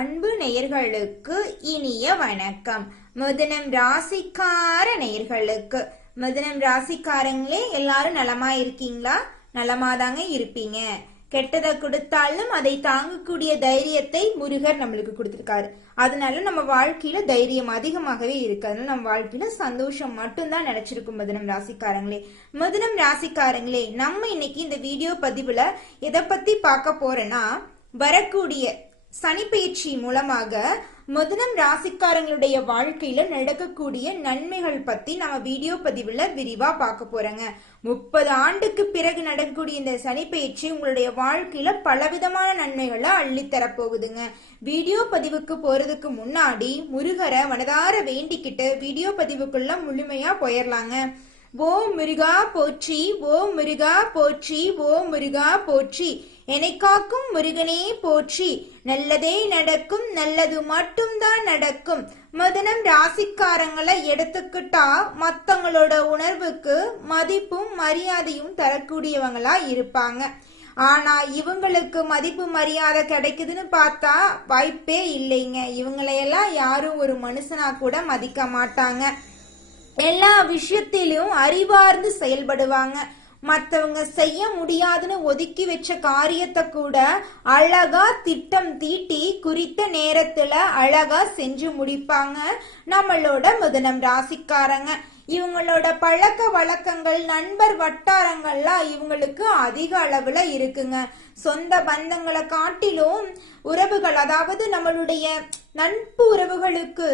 அன்பு நேயர்களுக்கு இனிய வணக்கம். மிதுனம் ராசிக்கார நேயர்களுக்கு, மிதுனம் ராசிக்காரங்களே எல்லாரும் நலமா இருக்கீங்களா? நலமாதாங்க இருப்பீங்க. கெட்டதை கொடுத்தாலும் அதை தாங்கக்கூடிய தைரியத்தை முருகர் நம்மளுக்கு கொடுத்திருக்காரு. அதனால நம்ம வாழ்க்கையில தைரியம் அதிகமாகவே இருக்கு. அதனால நம்ம வாழ்க்கையில சந்தோஷம் மட்டும்தான் நினைச்சிருக்கும். மிதுனம் ராசிக்காரங்களே, மிதுனம் ராசிக்காரங்களே, நம்ம இன்னைக்கு இந்த வீடியோ பதிவுல எதை பத்தி பார்க்க போறேன்னா, வரக்கூடிய சனி பயிற்சி மூலமாக மிதுனம் ராசிக்காரங்களுடைய வாழ்க்கையில நடக்கக்கூடிய நன்மைகள் பத்தி நம்ம வீடியோ பதிவுல விரிவா பார்க்க போறோங்க. 30 ஆண்டுக்கு பிறகு நடக்கக்கூடிய இந்த சனி பயிற்சி உங்களுடைய வாழ்க்கையில பலவிதமான நன்மைகளை அள்ளித்தர போகுதுங்க. வீடியோ பதிவுக்கு போறதுக்கு முன்னாடி முருகரை மனதார வேண்டிக்கிட்டு வீடியோ பதிவுக்குள்ள முழுமையா போயிடலாங்க. ஓ முருகா போற்றி, ஓ முருகா போற்றி, ஓ முருகா போற்றி, என்னை காக்கும் முருகனே போற்றி, நல்லதே நடக்கும், நல்லது மட்டும்தான் நடக்கும். மிதுனம் ராசிக்காரங்களை எடுத்துக்கிட்டா மத்தவங்களோட உணர்வுக்கு மதிப்பும் மரியாதையும் தரக்கூடியவங்களா இருப்பாங்க. ஆனா இவங்களுக்கு மதிப்பு மரியாதை கிடைக்குதுன்னு பார்த்தா வாய்ப்பே இல்லைங்க. இவங்களையெல்லாம் யாரும் ஒரு மனுஷனா கூட மதிக்க மாட்டாங்க. எல்லா விஷயத்திலும் அறிவார்ந்து செயல்படுவாங்க. மற்றவங்க செய்ய முடியாதுன்னு ஒதுக்கி வச்ச காரியத்தை கூட அழகா திட்டம் தீட்டி குறித்த நேரத்துல அழகா செஞ்சு முடிப்பாங்க நம்மளோட மிதுனம் ராசிக்காரங்க. இவங்களோட பழக்க வழக்கங்கள், நண்பர் வட்டாரங்கள்லாம் இவங்களுக்கு அதிக அளவுல இருக்குங்க. சொந்த பந்தங்களை காட்டிலும் உறவுகள், அதாவது நம்மளுடைய நட்பு உறவுகளுக்கு,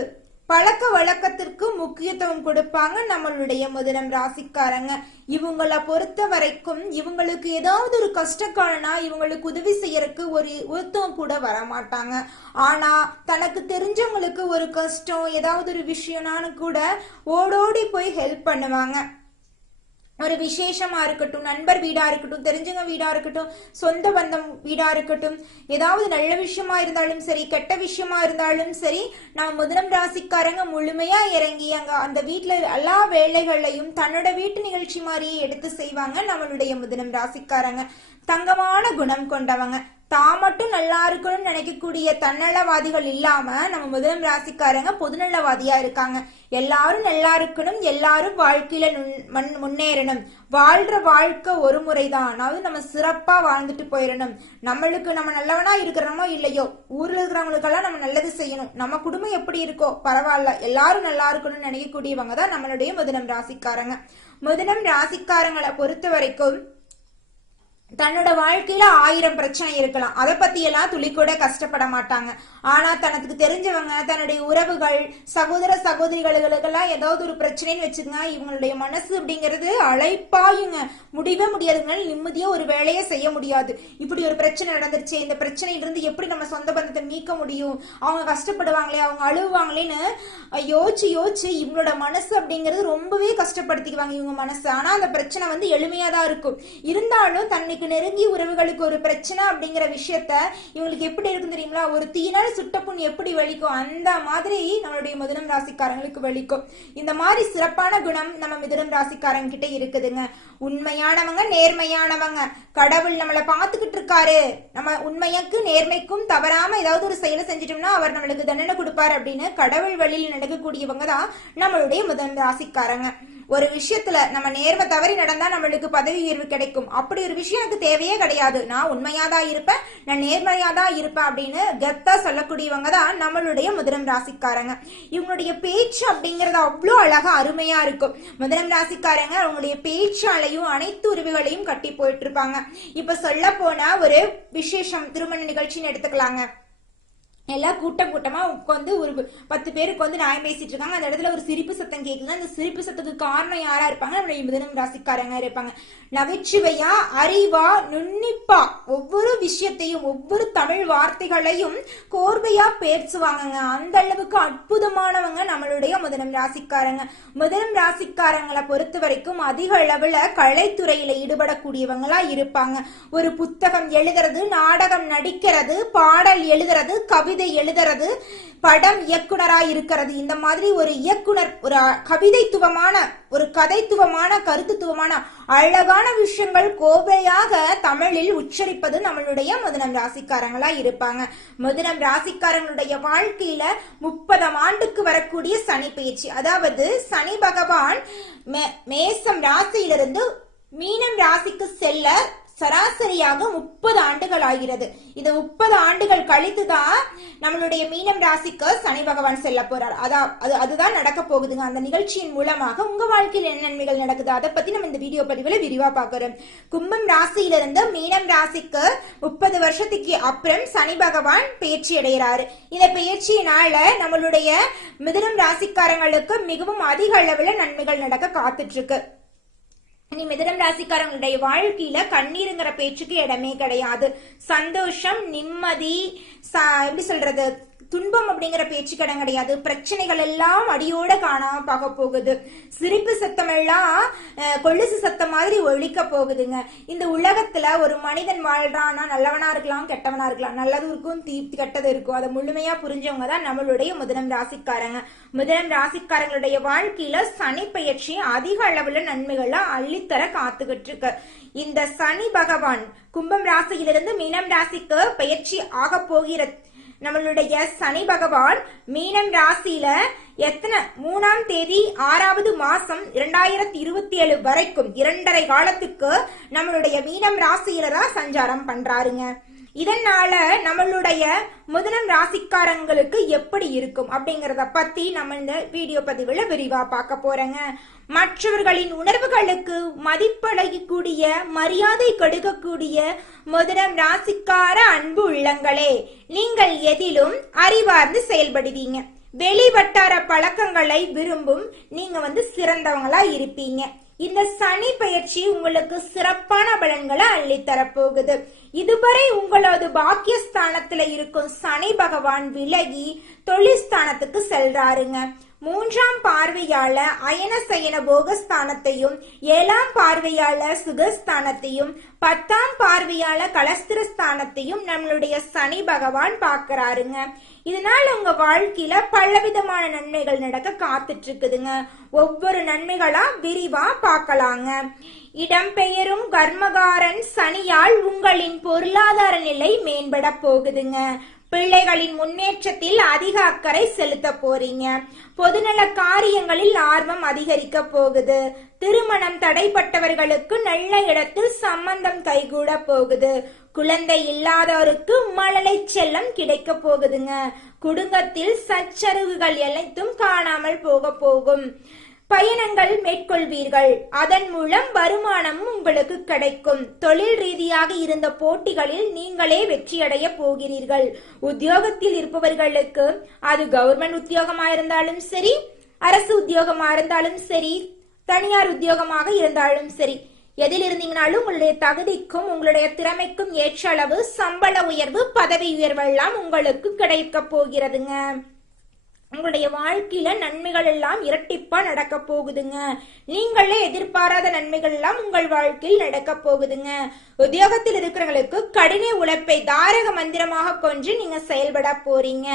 பழக்க வழக்கத்திற்கு முக்கியத்துவம் கொடுப்பாங்க நம்மளுடைய மிதுனம் ராசிக்காரங்க. இவங்களை பொறுத்த வரைக்கும் இவங்களுக்கு ஏதாவது ஒரு கஷ்டக்காலனா இவங்களுக்கு உதவி செய்யறதுக்கு ஒருத்தவங்க கூட வரமாட்டாங்க. ஆனா தனக்கு தெரிஞ்சவங்களுக்கு ஒரு கஷ்டம், ஏதாவது ஒரு விஷயம்னான்னு கூட ஓடோடி போய் ஹெல்ப் பண்ணுவாங்க. ஒரு விசேஷமா இருக்கட்டும், நண்பர் வீடா இருக்கட்டும், தெரிஞ்சவங்க வீடா இருக்கட்டும், சொந்த பந்தம் வீடா இருக்கட்டும், ஏதாவது நல்ல விஷயமா இருந்தாலும் சரி, கெட்ட விஷயமா இருந்தாலும் சரி, நம்ம மிதுனம் ராசிக்காரங்க முழுமையா இறங்கி அங்க அந்த வீட்டுல எல்லா வேலைகளையும் தன்னோட வீட்டு நிகழ்ச்சி மாதிரியே எடுத்து செய்வாங்க நம்மளுடைய மிதுனம் ராசிக்காரங்க. தங்கமான குணம் கொண்டவங்க. தான் மட்டும் நல்லா இருக்கணும்னு நினைக்கக்கூடிய தன்னலவாதிகள் இல்லாம நம்ம மிதுனம் ராசிக்காரங்க பொதுநலவாதியா இருக்காங்க. எல்லாரும் நல்லா இருக்கணும், எல்லாரும் வாழ்க்கையில முன்னேறணும். வாழ்ற வாழ்க்கை ஒரு முறைதான், அதாவது நம்ம சிறப்பா வாழ்ந்துட்டு போயிடணும். நம்மளுக்கு நம்ம நல்லவனா இருக்கிறோமோ இல்லையோ, ஊர்ல இருக்கிறவங்களுக்கெல்லாம் நம்ம நல்லது செய்யணும். நம்ம குடும்பம் எப்படி இருக்கோ பரவாயில்ல, எல்லாரும் நல்லா இருக்கணும்னு நினைக்கக்கூடியவங்க தான் நம்மளுடைய மிதுனம் ராசிக்காரங்க. மிதுனம் ராசிக்காரங்களை பொறுத்த வரைக்கும் தன்னோட வாழ்க்கையில 1000 பிரச்சனை இருக்கலாம், அதை பத்தி எல்லாம் துளி கூட கஷ்டப்பட மாட்டாங்க. ஆனா தனக்கு தெரிஞ்சவங்க, தன்னுடைய உறவுகள், சகோதர சகோதரிகளுக்கெல்லாம் ஏதாவது ஒரு பிரச்சனைன்னு வச்சுங்க, இவங்களுடைய மனசு அப்படிங்கிறது அழைப்பாயுங்க. முடியவே முடியாதுங்க, நிம்மதியா ஒரு வேலையை செய்ய முடியாது. இப்படி ஒரு பிரச்சனை நடந்துருச்சு, இந்த பிரச்சனையிலிருந்து எப்படி நம்ம சொந்த பந்தத்தை மீட்க முடியும், அவங்க கஷ்டப்படுவாங்களே, அவங்க அழுவாங்களேன்னு யோசிச்சு யோசிச்சு இவங்களோட மனசு அப்படிங்கிறது ரொம்பவே கஷ்டப்படுத்திக்குவாங்க இவங்க மனசு. ஆனா அந்த பிரச்சனை வந்து எளிமையாதான் இருக்கும். இருந்தாலும் தன்னை நெருங்கிய உறவுகளுக்கு ஒரு பிரச்சனை அப்படிங்கிற விஷயத்த இவங்களுக்கு எப்படி இருக்கும் தெரியுங்களா? ஒரு தீனால் சுட்ட புண் எப்படி வலிக்கும், அந்த மாதிரி நம்மளுடைய மிதுனம் ராசிக்காரங்களுக்கு வலிக்கும். இந்த மாதிரி சிறப்பான குணம் நம்ம மிதுனம் ராசிக்காரங்க கிட்ட இருக்குதுங்க. உண்மையானவங்க, நேர்மையானவங்க. கடவுள் நம்மளை பார்த்துக்கிட்டு இருக்காரு, நம்ம உண்மைக்கு நேர்மைக்கும் தவறாம ஏதாவது ஒரு செயலை செஞ்சிட்டோம்னா அவர் நம்மளுக்கு தண்டனை கொடுப்பாரு அப்படின்னு கடவுள் வழியில் நடக்கக்கூடியவங்க தான் நம்மளுடைய மிதுனம் ராசிக்காரங்க. ஒரு விஷயத்துல நம்ம நேர்மை தவறி நடந்தா நம்மளுக்கு பதவி உயர்வு கிடைக்கும். அப்படி ஒரு விஷயம் எனக்கு தேவையே கிடையாது, நான் உண்மையாதான் இருப்பேன், நான் நேர்மையாதான் இருப்பேன் அப்படின்னு கெத்தா சொல்லக்கூடியவங்க தான் நம்மளுடைய மிதுனம் ராசிக்காரங்க. இவங்களுடைய பேச்சு அப்படிங்கறது அவ்வளோ அழகா அருமையா இருக்கும். மிதுனம் ராசிக்காரங்க அவங்களுடைய பேச்சாலையும் அனைத்து உறவுகளையும் கட்டி போயிட்டு இருப்பாங்க. இப்ப சொல்ல போனா ஒரு விசேஷம், திருமண நிகழ்ச்சின்னு எடுத்துக்கலாங்க. எல்லாம் கூட்டமா உட்காந்து ஒரு 10 பேருக்கு வந்து நியாயம் பேசிட்டு இருக்காங்க. அந்த இடத்துல ஒரு சிரிப்பு சத்தம் கேட்குது. அந்த சிரிப்பு சத்தத்துக்கு காரணம் யாரா இருப்பாங்க? நம்மளுடைய மிதுனம் ராசிக்காரங்க இருப்பாங்க. நகைச்சுவையா, அறிவா, நுண்ணிப்பா ஒவ்வொரு விஷயத்தையும், ஒவ்வொரு தமிழ் வார்த்தைகளையும் கோர்வையா பேசுவாங்க. அந்த அளவுக்கு அற்புதமானவங்க நம்மளுடைய மிதுனம் ராசிக்காரங்க. மிதுனம் ராசிக்காரங்களை பொறுத்த வரைக்கும் அதிக அளவுல கலைத்துறையில ஈடுபடக்கூடியவங்களா இருப்பாங்க. ஒரு புத்தகம் எழுதுறது, நாடகம் நடிக்கிறது, பாடல் எழுதுறது, கவிதை கவிதை எழுதுறது, படம் இயக்குனரா இருக்கிறது, இந்த மாதிரி ஒரு இயக்குனர் ஒரு கவிதைத்துவமான ஒரு கதைத்துவமான கருத்துத்துவமான அழகான விஷயங்கள் கோவையாக தமிழில் உச்சரிப்பது நம்மளுடைய மிதுனம் ராசிக்காரங்களா இருப்பாங்க. மிதுனம் ராசிக்காரங்களுடைய வாழ்க்கையில 30 ஆண்டுக்கு வரக்கூடிய சனி பயிற்சி, அதாவது சனி பகவான் மேசம் ராசியிலிருந்து மீனம் ராசிக்கு செல்ல சராசரியாக 30 ஆண்டுகள் ஆகிறது. இந்த 30 ஆண்டுகள் கழித்துதான் நம்மளுடைய மீனம் ராசிக்கு சனி பகவான் செல்ல போறார். அதுதான் நடக்க போகுதுங்க. அந்த நிகழ்ச்சியின் மூலமாக உங்க வாழ்க்கையில் என்ன நன்மைகள் நடக்குது அதை பத்தி நம்ம இந்த வீடியோ பதிவுல விரிவா பார்க்கிறோம். கும்பம் ராசியிலிருந்து மீனம் ராசிக்கு 30 வருஷத்துக்கு அப்புறம் சனி பகவான் பயிற்சி அடைகிறாரு. இந்த பயிற்சியினால நம்மளுடைய மிதுனம் ராசிக்காரங்களுக்கு மிகவும் அதிக அளவுல நன்மைகள் நடக்க காத்துட்டு இருக்கு. இனி மிதுனம் ராசிக்காரங்களுடைய வாழ்க்கையில கண்ணீருங்கிற பேச்சுக்கு இடமே கிடையாது. சந்தோஷம், நிம்மதி, எப்படி சொல்றது, துன்பம் அப்படிங்கிற பேச்சுக்கு இடம் கிடையாது. பிரச்சனைகள் எல்லாம் அடியோட காணாம பார்க்க போகுது. சிரிப்பு சத்தம் எல்லாம் கொலுசு சத்தம் மாதிரி ஒழிக்க போகுதுங்க. இந்த உலகத்துல ஒரு மனிதன் வாழ்றான்னா நல்லவனா இருக்கலாம், கெட்டவனா இருக்கலாம், நல்லதும் இருக்கும் கெட்டது இருக்கும். அதை முழுமையா புரிஞ்சவங்க தான் நம்மளுடைய மிதுனம் ராசிக்காரங்க. மிதுனம் ராசிக்காரங்களுடைய வாழ்க்கையில சனி பயிற்சி அதிக அளவுல நன்மைகளை அள்ளித்தர காத்துக்கிட்டு இருக்கு. இந்த சனி பகவான் கும்பம் ராசியிலிருந்து மீனம் ராசிக்கு பயிற்சி ஆக போகிற நம்மளுடைய சனி பகவான் மீனம் ராசியில 3ஆம் தேதி 6வது மாசம் 2027 வரைக்கும் 2.5 காலத்துக்கு நம்மளுடைய மீனம் ராசியில தான் சஞ்சாரம் பண்றாருங்க. இதனால நம்மளுடைய மிதுனம் ராசிக்காரங்களுக்கு எப்படி இருக்கும் அப்படிங்கறத பத்தி நம்ம இந்த வீடியோ பதிவுல விரிவா பார்க்க போறேங்க. மற்றவர்களின் உணர்வுகளுக்கு மதிப்படையக்கூடிய, மரியாதை கொடுக்கக்கூடிய மிதுனம் ராசிக்கார அன்பு உள்ளங்களே, நீங்கள் எதிலும் அறிவார்ந்து செயல்படுவீங்க. வெளி வட்டார பழக்கங்களை விரும்பும் நீங்க சிறந்தவங்களா இருப்பீங்க. இந்த சனி பயிற்சி உங்களுக்கு சிறப்பான பலன்களை அள்ளித்தரப்போகுது. இதுவரை உங்களது பாக்கியஸ்தானத்துல இருக்கும் சனி பகவான் விலகி தொழில் ஸ்தானத்துக்கு செல்றாருங்க. 3ஆம் பார்வையால அயன சயன போகஸ்தானத்தையும், 7ஆம் பார்வையால சுகஸ்தானத்தையும், 10ஆம் பார்வையால கலஸ்திரஸ்தானத்தையும் நம்மளுடைய சனி பகவான் பாக்குறாருங்க. இதனால உங்க வாழ்க்கையில பலவிதமான நன்மைகள் நடக்க காத்துட்டு இருக்குதுங்க. ஒவ்வொரு நன்மைகளா விரிவா பார்க்கலாங்க. இடம்பெயரும் கர்மகாரன் சனியால் உங்களின் பொருளாதார நிலை மேம்பட போகுதுங்க. பிள்ளைகளின் முன்னேற்றத்தில் அதிக அக்கறை செலுத்த போறீங்க. பொதுநல காரியங்களில் ஆர்வம் அதிகரிக்க போகுது. திருமணம் தடைப்பட்டவர்களுக்கு நல்ல இடத்தில் சம்பந்தம் கைகூட போகுது. குழந்தை இல்லாதவருக்கு மழலை செல்லம் கிடைக்க போகுதுங்க. குடும்பத்தில் சச்சரவுகள் அனைத்தும் காணாமல் போகும். பயணங்கள் மேற்கொள்வீர்கள். அதன் மூலம் வருமானமும் உங்களுக்கு கிடைக்கும். தொழில் ரீதியாக இருந்த போட்டிகளில் நீங்களே வெற்றியடைய போகிறீர்கள். உத்தியோகத்தில் இருப்பவர்களுக்கு, அது கவர்மெண்ட் உத்தியோகமா இருந்தாலும் சரி, அரசு உத்தியோகமா இருந்தாலும் சரி, தனியார் உத்தியோகமாக இருந்தாலும் சரி, எதில் இருந்தீங்கனாலும் உங்களுடைய தகுதிக்கும் உங்களுடைய திறமைக்கும் ஏற்ற அளவு சம்பள உயர்வு, பதவி உயர்வு எல்லாம் உங்களுக்கு கிடைக்க போகிறதுங்க. உங்களுடைய வாழ்க்கையில நன்மைகள் எல்லாம் இரட்டிப்பா நடக்க போகுதுங்க. நீங்களே எதிர்பாராத நன்மைகள் எல்லாம் உங்கள் வாழ்க்கையில் நடக்க போகுதுங்க. உத்தியோகத்தில் இருக்கிறவங்களுக்கு கடின உழைப்பை தாரக மந்திரமாக கொண்டு நீங்க செயல்பட போறீங்க.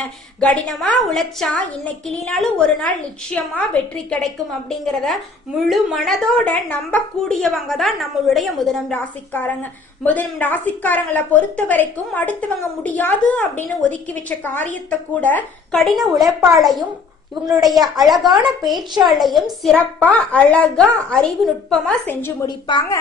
கடினமா உழைச்சா இன்னைக்கு இல்லைனாலும் ஒரு நாள் நிச்சயமா வெற்றி கிடைக்கும் அப்படிங்கறத முழு மனதோட நம்பக்கூடியவங்க தான் நம்மளுடைய மிதுனம் ராசிக்காரங்க. மிதுனம் ராசிக்காரங்களை பொறுத்த வரைக்கும் அடுத்தவங்க முடியாது அப்படின்னு ஒதுக்கி வச்ச காரியத்தை கூட கடின உழைப்பாலையும் இவங்களுடைய அழகான பேச்சாலையும் சிறப்பா அழகா அறிவு நுட்பமா செஞ்சு முடிப்பாங்க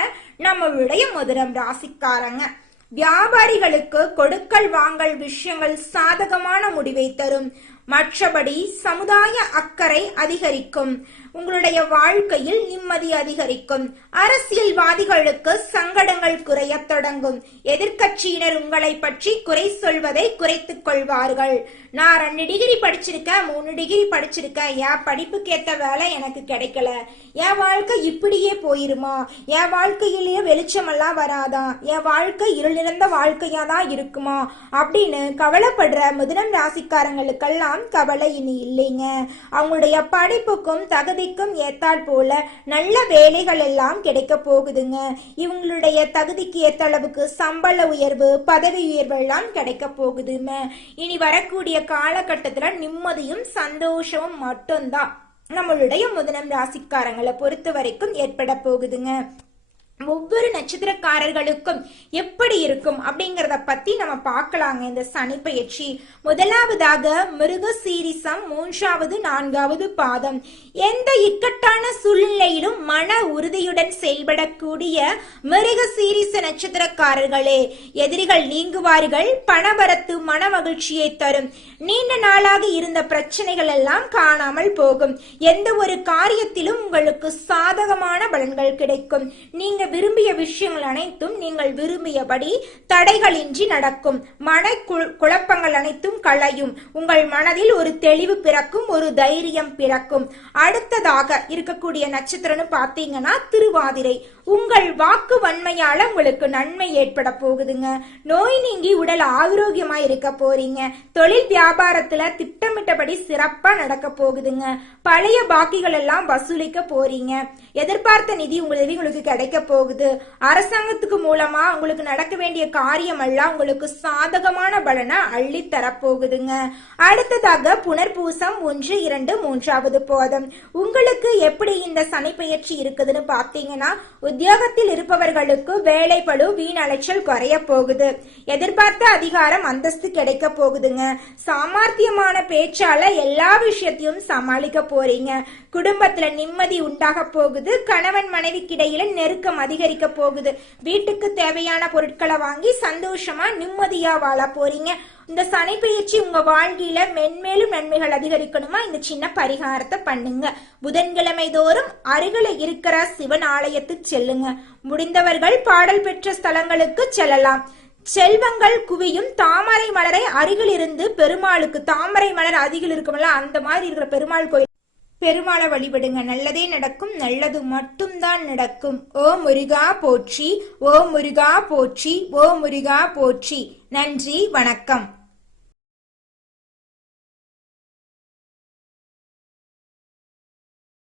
நம்மளுடைய மிதுனம் ராசிக்காரங்க. வியாபாரிகளுக்கு கொடுக்கல் வாங்கல் விஷயங்கள் சாதகமான முடிவை தரும். மற்றபடி சமுதாய அக்கறை அதிகரிக்கும். உங்களுடைய வாழ்க்கையில் நிம்மதி அதிகரிக்கும். அரசியல்வாதிகளுக்கு சங்கடங்கள் குறைய தொடங்கும். எதிர்கட்சியினர் உங்களை பற்றி குறை சொல்வதை குறைத்துக் கொள்வார்கள். நான் 2 டிகிரி படிச்சிருக்கேன், 3 டிகிரி படிச்சிருக்கேன், என் படிப்புக்கு ஏத்த வேலை எனக்கு கிடைக்கல, என் வாழ்க்கை இப்படியே போயிருமா, என் வாழ்க்கையிலேயே வெளிச்சமெல்லாம் வராதா, என் வாழ்க்கை இருள் நிறைந்த வாழ்க்கையா தான் இருக்குமா அப்படின்னு கவலைப்படுற மிதுனம் ராசிக்காரங்களுக்கெல்லாம் எல்லாம் கவலை இனி இல்லைங்க. அவங்களுடைய படிப்புக்கும் தகுதிக்கும் ஏத்தால் போல நல்ல வேலைகள் எல்லாம் கிடைக்க போகுதுங்க. இவங்களுடைய தகுதிக்கு ஏத்த அளவுக்கு சம்பள உயர்வு, பதவி உயர்வு எல்லாம் கிடைக்க போகுதுங்க. இனி வரக்கூடிய காலகட்டத்துல நிம்மதியும் சந்தோஷமும் மட்டும்தான் நம்மளுடைய மிதுனம் ராசிக்காரங்களை பொறுத்த வரைக்கும் ஏற்பட போகுதுங்க. ஒவ்வொரு நட்சத்திரக்காரர்களுக்கும் எப்படி இருக்கும் அப்படிங்கறத பத்தி நம்ம பார்க்கலாங்க. இந்த சனி பெயர்ச்சி முதலாவதாக மிருகசீரிசம் 3வது 4வது பாதம். எந்த இக்கட்டான சூழ்நிலையிலும் மன உறுதியுடன் செயல்படக்கூடிய மிருகசீரிச நட்சத்திரக்காரர்களே, எதிரிகள் நீங்குவார்கள். பணவரத்து மன மகிழ்ச்சியை தரும். நீண்ட நாளாக இருந்த பிரச்சனைகள் எல்லாம் காணாமல் போகும். எந்த ஒரு காரியத்திலும் உங்களுக்கு சாதகமான பலன்கள் கிடைக்கும். நீங்க விரும்பிய விஷயங்கள் அனைத்தும் நீங்கள் விரும்பியபடி தடைகளின்றி நடக்கும். மன குழப்பங்கள் அனைத்தும் களையும். உங்கள் மனதில் ஒரு தெளிவு பிறக்கும், ஒரு தைரியம் பிறக்கும். அடுத்ததாக இருக்கக்கூடிய நட்சத்திரம்னு பார்த்தீங்கன்னா திருவாதிரை. உங்கள் வாக்கு வன்மையால உங்களுக்கு நன்மை ஏற்பட போகுதுங்க. நோய் நீங்கி உடல் ஆரோக்கியமா இருக்க போறீங்க. தொழில் வியாபாரத்துல திட்டமிட்டபடி சிறப்பா நடக்க போகுதுங்க. பழைய பாக்கிகள் எல்லாம் வசூலிக்க போறீங்க. எதிர்பார்த்த நிதி உங்களுக்கு கிடைக்க போகுது. அரசாங்கத்துக்கு மூலமா உங்களுக்கு நடக்க வேண்டிய காரியம் எல்லாம் உங்களுக்கு சாதகமான பலனை அள்ளி தரப்போகுதுங்க. அடுத்ததாக புனர்பூசம் 1, 2, 3வது பாதம். உங்களுக்கு எப்படி இந்த சனி பெயர்ச்சி இருக்குதுன்னு பாத்தீங்கன்னா, உத்தியோகத்தில் இருப்பவர்களுக்கு வேலைப்பளு வீண் அலைச்சல் குறைய போகுது. எதிர்பார்த்த அதிகாரம் அந்தஸ்து கிடைக்க போகுதுங்க. சாமர்த்தியமான பேச்சால எல்லா விஷயத்தையும் சமாளிக்க போறீங்க. குடும்பத்துல நிம்மதி உண்டாக போகுது. கணவன் மனைவிக்கு இடையில நெருக்கம் அதிகரிக்க போகுது. வீட்டுக்கு தேவையான பொருட்களை வாங்கி சந்தோஷமா நிம்மதியா வாழ போறீங்க. இந்த சனி பெயர்ச்சி உங்க வாழ்க்கையில மென்மேலும் நன்மைகள் அதிகரிக்கணுமா, இந்த சின்ன பரிகாரத்தை பண்ணுங்க. புதன்கிழமை தோறும் அருகில இருக்கிற சிவன் ஆலயத்துக்கு செல்லுங்க. முடிந்தவர்கள் பாடல் பெற்ற ஸ்தலங்களுக்கு செல்லலாம். செல்வங்கள் குவியும். தாமரை மலரை அருகில் இருந்து பெருமாளுக்கு, தாமரை மலர் அருகில் இருக்கும்ல அந்த மாதிரி இருக்கிற பெருமாள் கோயில் பெருமாளை வழிபடுங்க. நல்லதே நடக்கும். நல்லது மட்டும்தான் நடக்கும். ஓ முருகா போற்றி, ஓ முருகா போற்றி, ஓ முருகா போற்றி. நன்றி, வணக்கம்.